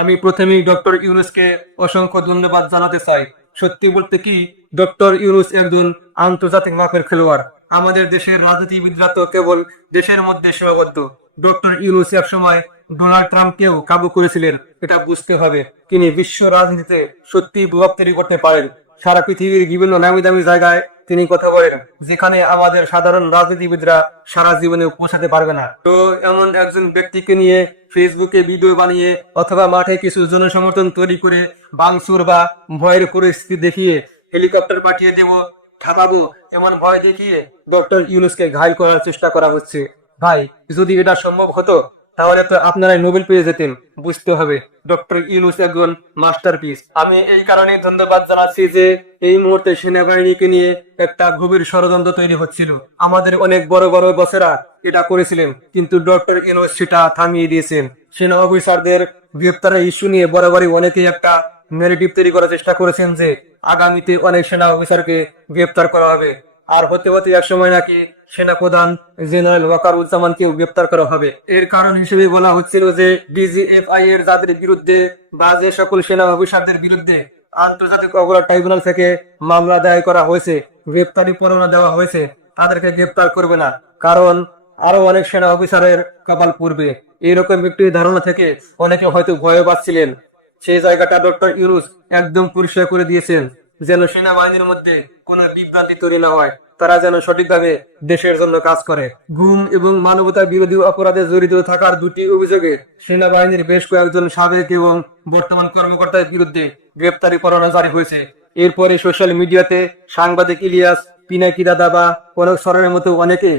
আমি প্রথমেই ডক্টর ইউনুসকে অসংখ্য ধন্যবাদ জানাতে চাই। সত্যি বলতে কি, ডক্টর ইউনুস একজন আন্তর্জাতিক মাপের খেলোয়াড়। আমাদের দেশের রাজনীতিবিদরা তো কেবল দেশের মধ্যে সীমাবদ্ধ। ডক্টর ইউনুস এক সময় ডোনাল্ড ট্রাম্পকেও কাবু করেছিলেন, এটা বুঝতে হবে। তিনি বিশ্ব রাজনীতিতে সত্যি প্রভাব তৈরি করতে পারেন। সারা পৃথিবীর বিভিন্ন নামি দামি জায়গায় তিনি কথা বলেন, যেখানে আমাদের সাধারণ রাজনীতিবিদরা সারা জীবনে পৌঁছাতে পারবে না। তো এমন একজন ব্যক্তিকে নিয়ে ফেসবুকে ভিডিও বানিয়ে অথবা মাঠে কিছু জনসমর্থন তৈরি করে বাংসুর বা ভয়ের পরিস্থিতি দেখিয়ে হেলিকপ্টার পাঠিয়ে দেব ঠাপাবো এমন ভয় দেখিয়ে ডক্টর ইউনুসকে ঘায়ল করার চেষ্টা করা হচ্ছে। ভাই, যদি এটা সম্ভব হতো তাহলে তো আপনারাই নোবেল পেয়ে যেতেন, বুঝতে হবে। ডক্টর ইউনুস একজন মাস্টারপিস। আমি এই কারণে ধন্যবাদ জানাচ্ছি যে এই মুহূর্তে সেনাবাহিনীকে নিয়ে একটা গভীর ষড়যন্ত্র তৈরি হচ্ছিল। আমাদের অনেক বড় বড় বসেরা এটা করেছিলেন, কিন্তু ডক্টর ইউনুস সেটা থামিয়ে দিয়েছেন। সেনা অফিসারদের গ্রেপ্তারের ইস্যু নিয়ে বরাবরই অনেকেই একটা নেগেটিভ তৈরি করার চেষ্টা করেছেন যে আগামীতে অনেক সেনা অফিসারকে গ্রেপ্তার করা হবে। আর হতে হতে এক সময় নাকি সেনাপ্রধান জেনারেল ওয়াকারুজ্জামানকেও গ্রেপ্তার করা হবে। এর কারণ হিসেবে বলা হচ্ছিল যে, ডিজিএফআই এর যাদের বিরুদ্ধে বা যে সকল সেনা অফিসারদের বিরুদ্ধে আন্তর্জাতিক অপরাধ ট্রাইব্যুনাল থেকে মামলা দায়ের করা হয়েছে, গ্রেপ্তারি পরোয়ানা দেওয়া হয়েছে, তাদেরকে গ্রেপ্তার করবে না। কারণ আরও অনেক সেনা অফিসারের কপাল পূর্বে এইরকম একটি ধারণা থেকে অনেকে হয়তো ভয় পাচ্ছিলেন। সেই জায়গাটা ডক্টর ইউনুস একদম পরিষ্কার করে দিয়েছেন, যেন সেনাবাহিনীর মধ্যে কোনো বিভ্রান্তি তৈরি না হয়। তারা যেন সঠিকভাবে দেশের জন্য কাজ করে। গুম এবং মানবতা বিরোধী অপরাধে জড়িত থাকার দুটি অভিযোগে সেনাবাহিনীর বেশ কয়েকজন সাবেক এবং বর্তমান কর্মকর্তার বিরুদ্ধে গ্রেপ্তারি পরোয়ানা জারি হয়েছে। এরপরে সোশ্যাল মিডিয়াতে সাংবাদিক ইলিয়াস, পিনাকি দাদা বা কনক সরের মতো অনেকে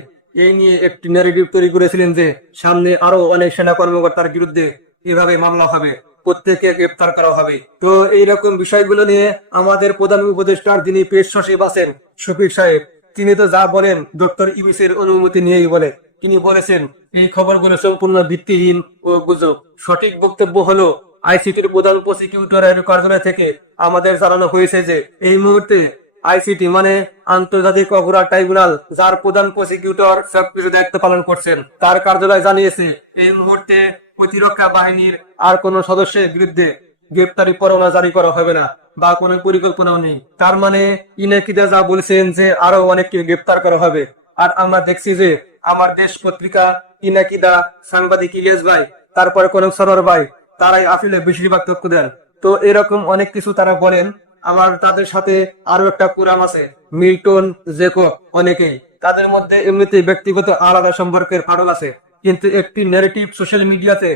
এই নিয়ে একটি ন্যারেটিভ তৈরি করেছিলেন যে, সামনে আরও অনেক সেনা কর্মকর্তার বিরুদ্ধে এভাবে মামলা হবে প্রত্যেকে গ্রেপ্তার করা হবে। তো এইরকম বিষয়গুলো নিয়ে আমাদের প্রধান উপদেষ্টার যিনি পেশ সচিব আছেন, শফিক সাহেব তিনি তো যা বলেন ডক্টর ইউসের অনুমতি নিয়েই বলে। তিনি বলেছেন, এই খবরগুলো সম্পূর্ণ ভিত্তিহীন ও গুজব। সঠিক বক্তব্য হলো, আইসিটির প্রধান প্রসিকিউটরের কার্যালয় থেকে আমাদের জানানো হয়েছে যে, এই মুহূর্তে আইসিটি মানে আন্তর্জাতিক অপরাধ ট্রাইব্যুনাল, যার প্রধান প্রসিকিউটর সবকিছু দায়িত্ব পালন করছেন। তার কার্যালয় জানিয়েছে, এই মুহূর্তে প্রতিরক্ষা বাহিনীর আর কোন সদস্যের বিরুদ্ধে গ্রেপ্তারি পরোয়ানা জারি করা হবে না, বা কোনো পরিকল্পনাও নেই। তার মানে ইনাকিদা যা বলছেন যে আরও অনেককে গ্রেপ্তার করা হবে। আর আমরা দেখছি যে আমার দেশ পত্রিকা ইনাকিদা, সাংবাদিক ইলিয়াস ভাই, তারপরে কনক সরোয়ার ভাই, তারাই আপিলে বেশিরভাগ তথ্য দেন। তো এরকম অনেক কিছু তারা বলেন আমার তাদের সাথে আরও একটা পুরাম আছে, মিল্টন জেকো অনেকেই। তাদের মধ্যে এমনিতে ব্যক্তিগত আলাদা সম্পর্কের ফাটল আছে, কিন্তু একটি ন্যারেটিভ সোশ্যাল মিডিয়াতে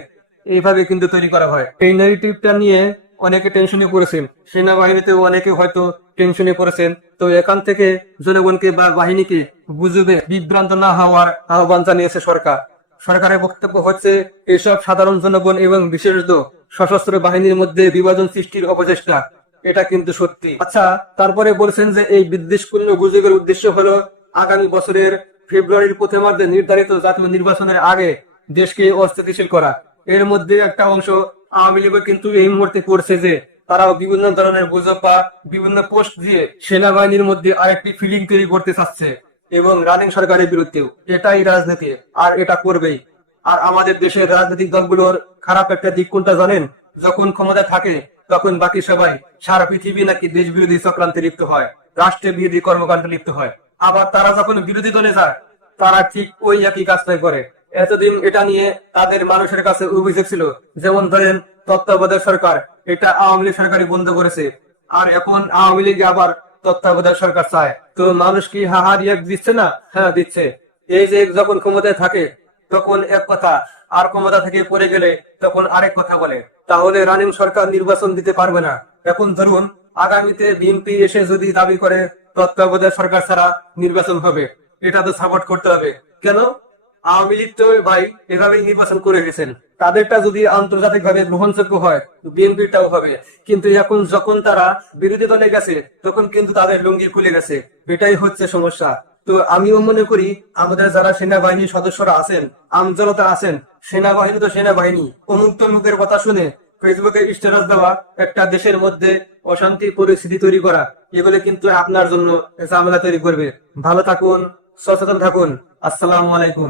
এইভাবে কিন্তু তৈরি করা হয়। এই ন্যারেটিভটা নিয়ে অনেকে টেনশনে পড়েছেন। সেনাবাহিনীতেও অনেকে হয়তো টেনশনে পড়েছেন। তো এখান থেকে জনগণকে বা বাহিনীকে বুঝবে, বিভ্রান্ত না হওয়ার আহ্বান জানিয়েছে সরকার। সরকারের বক্তব্য হচ্ছে, এসব সাধারণ জনগণ এবং বিশেষত সশস্ত্র বাহিনীর মধ্যে বিভাজন সৃষ্টির অপচেষ্টা। এটা কিন্তু সত্যি। আচ্ছা তারপরে বলছেন যে এই বিদ্বেষপূর্ণ গুজবের উদ্দেশ্য হলো, আগামী বছরের ফেব্রুয়ারির প্রথমার্ধে নির্ধারিত জাতীয় নির্বাচনের আগে দেশকে অস্থিতিশীল করা। এর মধ্যে একটা অংশ আওয়ামী লীগও কিন্তু এই মুহূর্তে করছে যে তারাও বিভিন্ন ধরনের গুজব বা বিভিন্ন পোস্ট দিয়ে সেনাবাহিনীর মধ্যে আরেকটি ফিলিং তৈরি করতে চাচ্ছে এবং রানিং সরকারের বিরুদ্ধেও। এটাই রাজনীতি, আর এটা করবেই। আর আমাদের দেশের রাজনৈতিক দলগুলোর খারাপ একটা দিক কোনটা জানেন? যখন ক্ষমতা থাকে, তখন বাকি সবাই সারা পৃথিবী নাকি দেশ বিরোধী চক্রান্তে লিপ্ত হয় রাষ্ট্র বিরোধী কর্মকাণ্ডে লিপ্ত হয়। আবার তারা যখন বিরোধী দলে যায়, তারা ঠিক ওই একই কাজটাই করে। এতদিন এটা নিয়ে তাদের মানুষের কাছে অভিযোগ ছিল। যেমন ধরেন তত্ত্বাবধায়ক সরকার, এটা আওয়ামী লীগ সরকারই বন্ধ করেছে। আর এখন আওয়ামী লীগ আবার তত্ত্বাবধায়ক সরকার চায়। তো মানুষ কি হাহা রিয়াক্ট দিচ্ছে না? হ্যাঁ দিচ্ছে। এই যে যখন ক্ষমতায় থাকে, তখন এক কথা, আর ক্ষমতা থেকে পড়ে গেলে তখন আরেক কথা বলে। তাহলে রানিং সরকার নির্বাচন দিতে পারবে না। এখন ধরুন, আগামীতে বিএনপি এসে যদি দাবি করে, তত্ত্বাবধায়ক সরকার ছাড়া নির্বাচন হবে, এটা তো সাপোর্ট করতে হবে। কেন? আওয়ামী লীগ তো ভাই এভাবেই নির্বাচন করে গেছেন। তাদেরটা যদি আন্তর্জাতিক ভাবে গ্রহণযোগ্য হয় বিএনপিটাও হবে। কিন্তু এখন যখন তারা বিরোধী দলে গেছে, তখন কিন্তু তাদের লুঙ্গি খুলে গেছে। এটাই হচ্ছে সমস্যা। তো আমিও মনে করি, আমাদের যারা সেনাবাহিনীর সদস্যরা আছেন আমজনতা আছেন, সেনাবাহিনী তো সেনাবাহিনী। অমুক তমুকের কথা শুনে ফেসবুকে স্ট্যাটাস দেওয়া, একটা দেশের মধ্যে অশান্তি পরিস্থিতি তৈরি করা, এগুলো কিন্তু আপনার জন্য ঝামেলা তৈরি করবে। ভালো থাকুন, সচেতন থাকুন। আসসালামু আলাইকুম।